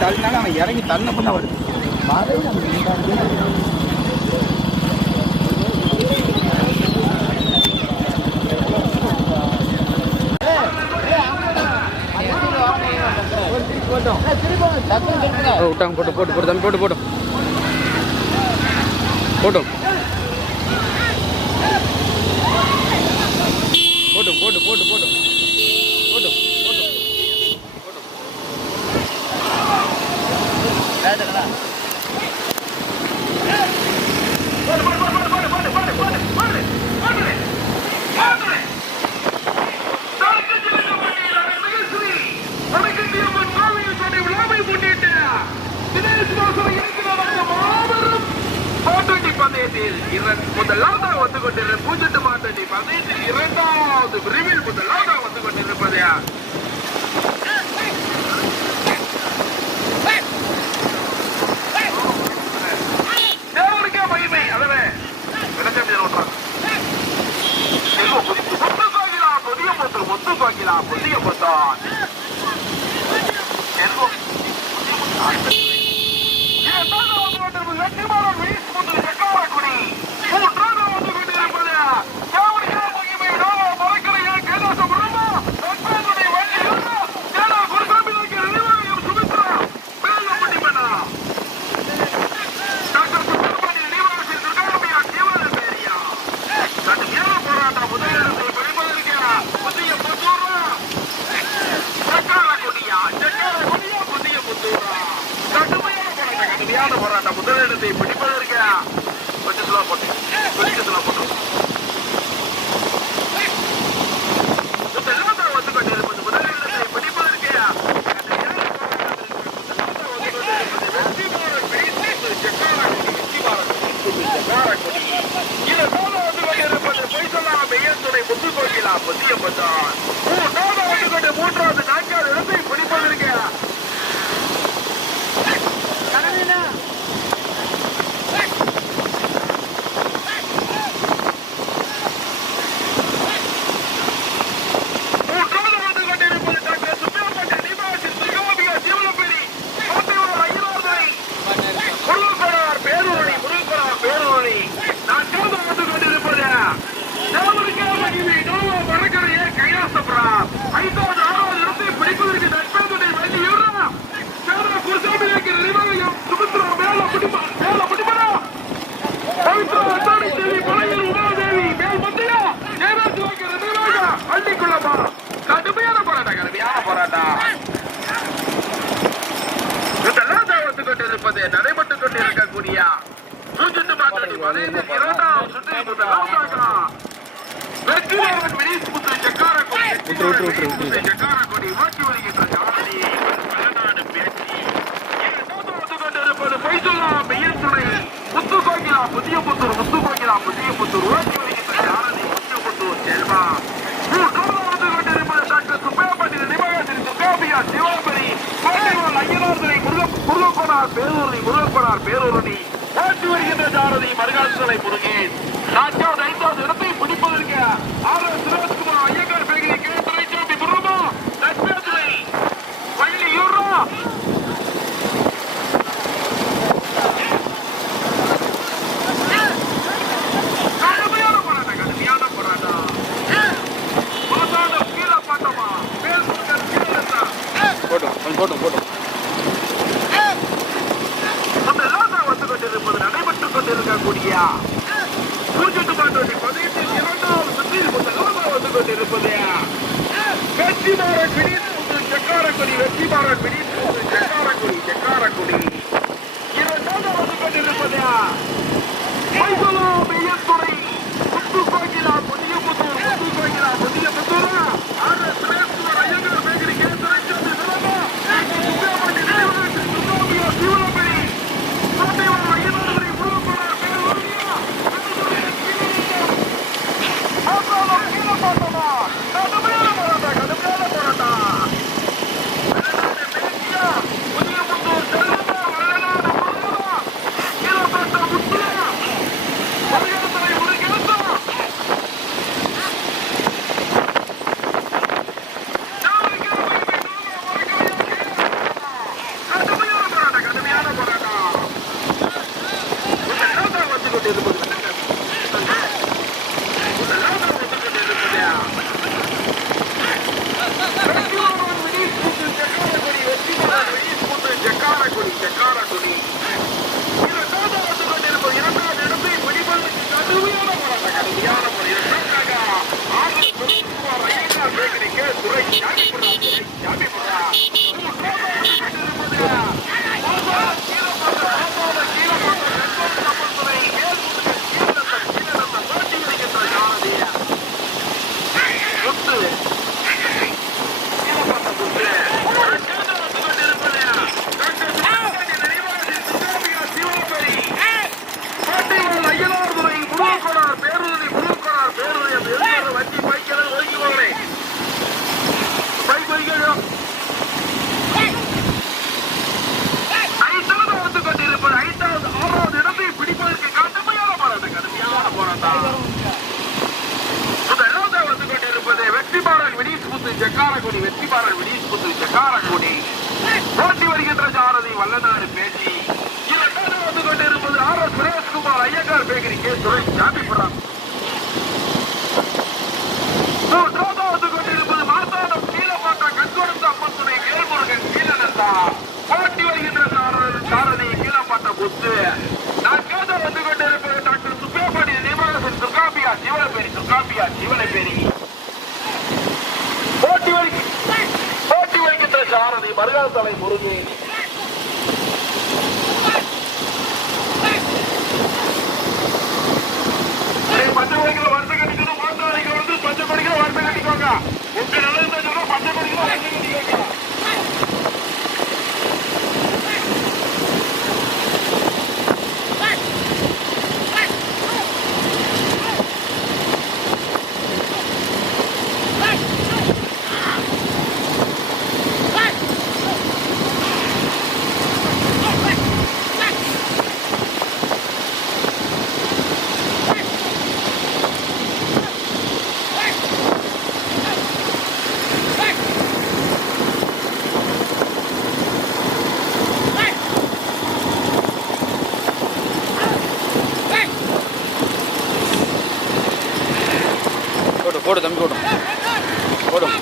தள்ளினாலும் அவன் இறங்கி தள்ளப்பட வருது. விட்டாங்க போட்டு போட்டு போட்டு தம்பி போட்டு போட்டோம் போட்டோம் போட்டோம் போட்டு போட்டு போட்டோம் Ramadan. விட்டு விட்டு விட்டு விட்டு புதிய புத்தூர் முத்து கோகிலா புதிய புத்தூர் ஓட்டி வருகின்ற ஆனந்தி முத்து புத்தூர் செல்வா சிவபெரி முருகப்பனார் பேரூரணி முருகப்பனார் பேரூரணி வெற்றி வருகின்ற சாரதி மருகாசுரை முருகி நான்காவது ஐந்தாவது இடத்தை பிடிப்பதற்கு R S Sureshkumar Iyengar bakery K Duraisamy முருகமோ தற்பேதுரை வள்ளியூரோ போட்டோம் போட்டோம் போட்டோம். இருக்கக்கூடிய பூஜ்ஜிட்டு பாட்டு பதினெட்டில் இரண்டாவது சுற்றில் முதலமாக வந்து கொண்டிருப்பது. வெற்றி மாறன் பிடித்து செக்காரக்குடி வெற்றி மாறன் பிடித்து செக்காரக்குடி செக்காரக்குடி. இரண்டாவது வந்து கொண்டிருப்பது. மைசூலு மெய்யத்துறை சுற்றுப்போக்கிலார் para el morumbi ஓடு தம்பி ஓடும் ஓடும்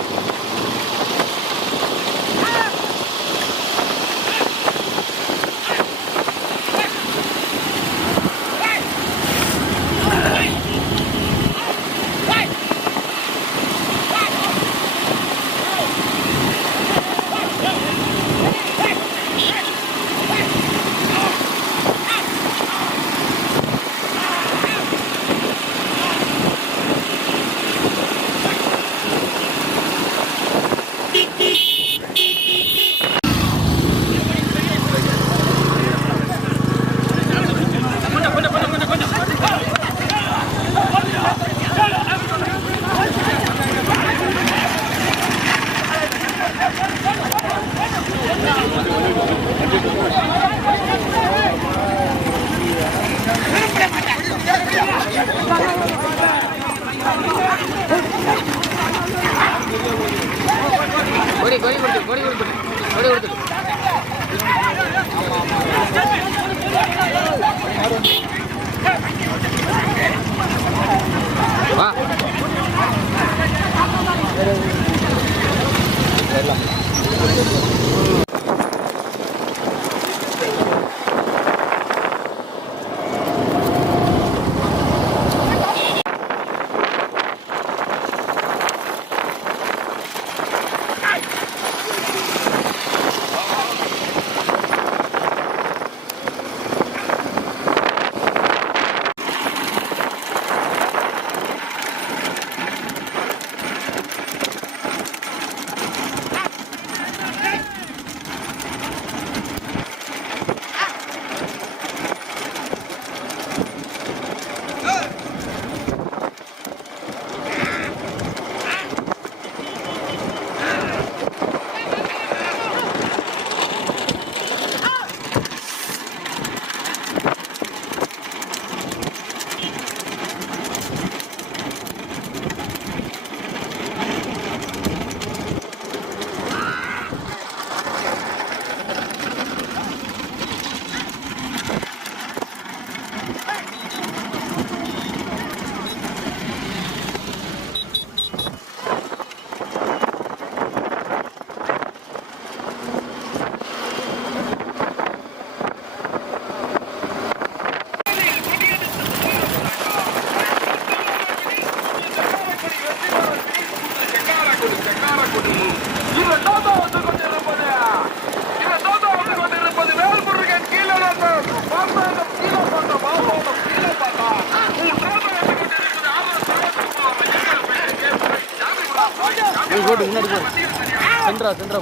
சென்றா சென்றா.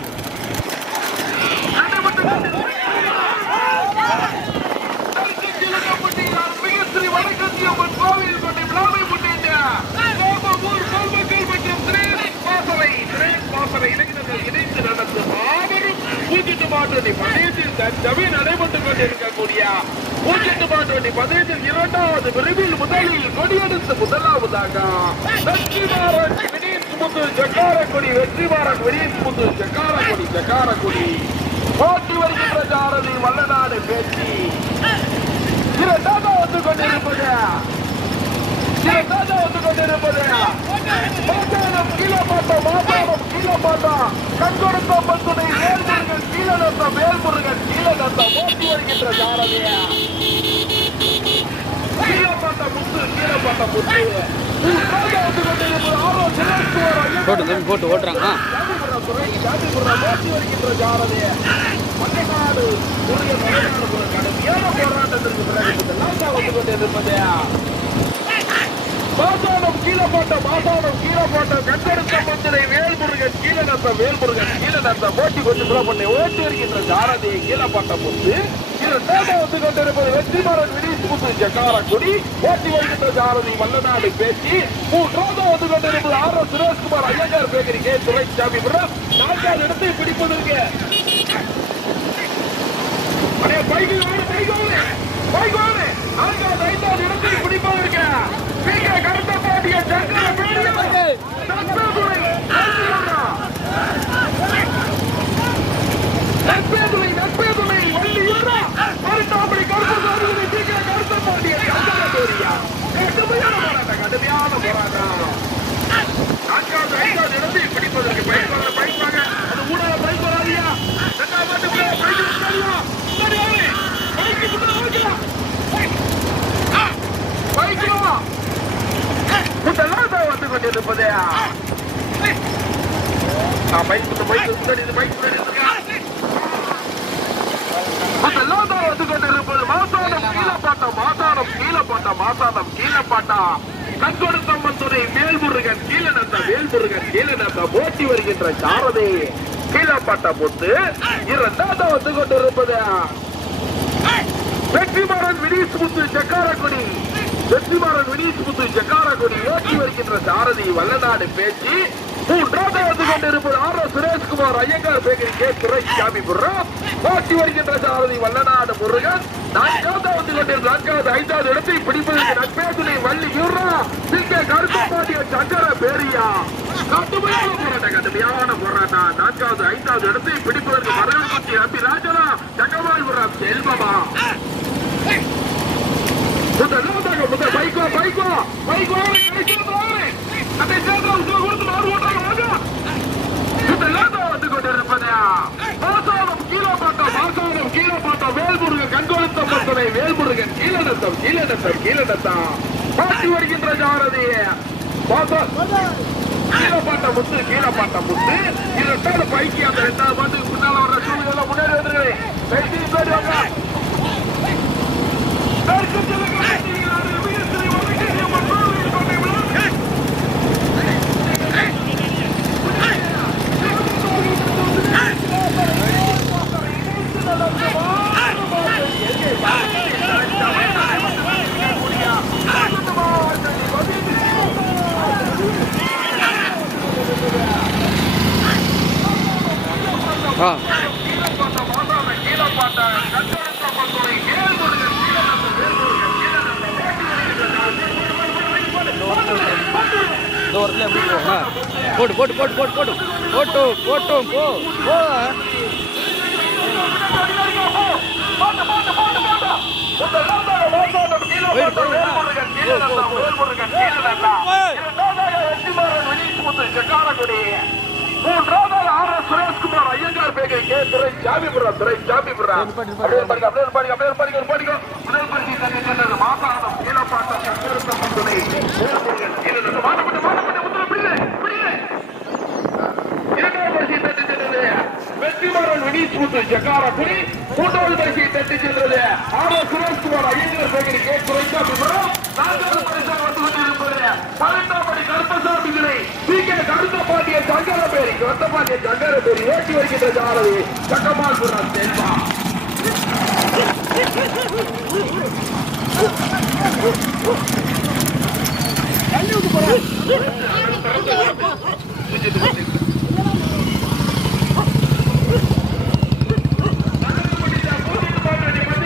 இணைந்து நடக்கும் மாபெரும் பூஜ்ஜிட்டு மாட்டுவண்டி பந்தயத்தில் தவிர நடைபெற்றுக் கொண்டிருக்கக்கூடிய பூஜ்ஜிட்டு மாட்டுவண்டி பந்தயத்தில் இரண்டாவது விரைவில் முதலில் கொடியெடுத்து முதலாவதாக சக்தி மாறாட்சி முத்து ஜக்காரக்குடி வெற்றிமாறன் வினீஷ் முத்து ஜக்காரக்குடி ஜக்காரக்குடி போட்டி வருகின்ற சாரதி வல்லநாடு பேச்சு. இரண்டாவது வந்து கொண்டிருப்பது. இரண்டாவது வந்து கொண்டிருப்பது. மாட்டாளம் கீழே பார்த்தா மாட்டாளம் கீழே பார்த்தா கண்கொடுத்த பத்துனை வேல்முருகன் கீழே நத்த வேல்முருகன் கீழே நத்த போட்டி வருகின்ற சாரதியா கீழே பார்த்தா முத்து கீழே பார்த்தா முத்து இரண்டாவது வந்து கொண்டிருப்பது ஆரோ சிலம்புவர் ஐயன் போட்டு தம்பி போட்டு ஓட்டுறாங்க. ஜாதிபுர பிறகு கீழே போட்ட மாசானம் கீழே போட்ட கண்டெடுத்த மந்திரை வேல்முருகன் கீழே நந்த வேல்முருகன் கீழே நந்த போட்டி கொஞ்சம் கூட பண்ணி ஓட்டி வருகின்ற சாரதியை கீழே போட்ட முத்து இரண்டாவது வந்து கொண்டிருப்பது வெற்றிமாறன் வினீஷ் முத்து ஜக்காரக்குடி. ஓட்டி வருகின்ற சாரதி வல்லநாடு பேச்சு மூன்றாவது வந்து கொண்டிருப்பது R S Sureshkumar Iyengar bakery K. Duraisamy நான்காவது இடத்தை பிடிப்பதற்கு. அடே பைக்கு வாங்க பைக்கு வாங்க பைக்கு வாங்க நான்காவது ஐந்தாவது இடத்தை பிடிப்பதற்கு. நீங்க கருத்த பாட்டிய சங்கர பேரிய நட்பேதுரை நட்பேதுரை நட்பேதுரை வள்ளி இல்லா மருட்டாபடி கருத்த சாதிகளை நீங்க கருத்த பாட்டிய சங்கர பேரியா கடுமையான போராட்டம் கடுமையான போராட்டம் நான்காவது ஐந்தாவது இடத்தை பிடிப்பதற்கு பைக் வாங்க பைக் வாங்க அது ஊடால பைக் வராதியா ரெண்டாவது பாட்டுக்குள்ள பைக் முன்னாடியா முன்னாடி வாங்க பைக்கு முன்னாடி வைக்கலாம் பைக்கலாம் இதெல்லாம் தான் வந்து கொண்டிருப்பதே நான் பைக் முன்னாடி பைக் முன்னாடி இது பைக் முன்னாடி இருக்கேன் அதெல்லாம் தான் வந்து கொண்டிருப்பது மாசானம் கீழப்பாட்டம் மாசானம் கீழப்பாட்டம் மாசானம் கீழப்பாட்டம் கண்கொடுத்தம்மத்துறை வேல்முருகன் கீழநந்த வேல்முருகன் கீழநந்த போட்டி வருகின்ற சாரதி. கீழப்பாட்ட பொத்து இரண்டாவது வந்து கொண்டிருப்பது வெற்றிமாறன் வினீஷ் முத்து ஜக்காரக்குடி வெற்றிமாறன் வினீஷ் முத்து ஜக்காரக்குடி ஓட்டி வருகின்ற சாரதி வல்லநாடு பேச்சு. மூன்றாவது வந்து கொண்டிருப்பது R S Sureshkumar Iyengar bakery K. Duraisamy Samipuram ஓட்டி வருகின்ற சாரதி வல்லநாடு முருகன். நான்காவது வந்து கொண்டிருந்த நான்காவது ஐந்தாவது இடத்தை பிடிப்பதற்கு நட்பேசு சங்கர பேரியா. கடுமையான போராட்டம் கடுமையான போராட்டம். நான்காவது ஐந்தாவது இடத்தை பிடிப்பதற்கு மரவன்பட்டி அம்பி ராஜனா ஜங்கமால்புரம் செல்வமா? முதல் முதல் பைக் வா பைக் அதை சேர்ந்து கொடுத்து மாறு ஓட்டாங்க வாங்க. இதெல்லாம் வந்து கொண்டிருப்பது மாசானம் கீழே பாட்டம் மாசானம் கீழே பாட்டம் வேல்முருகன் கண்கொழுத்தம் பத்தனை வேல்முருகன் கீழநத்தம் கீழநத்தம் கீழநத்தம். பாட்டி வருகின்ற ஜாரதி மாசா- கீழப்பாட்ட முத்து கீழப்பாட்ட முத்து இது ரெண்டாவது பைக்கு அந்த ரெண்டாவது பாட்டுக்கு முன்னால வர்ற சூழ்நிலை முன்னாடி வந்துருக்கேன் பைக்கு முன்னாடி வாங்க மேற்கு போட்டு போட்டு போட்டு போட்டு போட்டு போட்டும் போ போ. மூன்றாவது R S Sureshkumar Iyengar bakery K Durai Samipuram Durai ஜாமிபுரம் அப்படியே பாருங்க அப்படியே பாருங்க அப்படியே பாருங்க பாருங்க முதல் பரிசு தண்ணி சென்றது மாசானம் கீழப்பாட்டம் சத்திரத்தம் துணை அகில்பூத்து ஜக்காரக்குடி மூன்றாவது பரிசை தட்டி சென்றது. ஆர் சுரேஷ்குமார் ஐயங்கர் சேகரி கே துரைக்கா விவரம் நான்காவது பரிசாக வந்து கொண்டிருப்பது பதினெட்டாம்படி கருப்பசாமி துணை பி கே கருத்த பாண்டிய ஜங்காரபேரி கருத்த பாண்டிய ஜங்காரபேரி ஏற்றி வருகின்ற ஜாரதி சக்கமால் சுராஜ் செல்வா தள்ளி விட்டு போறேன்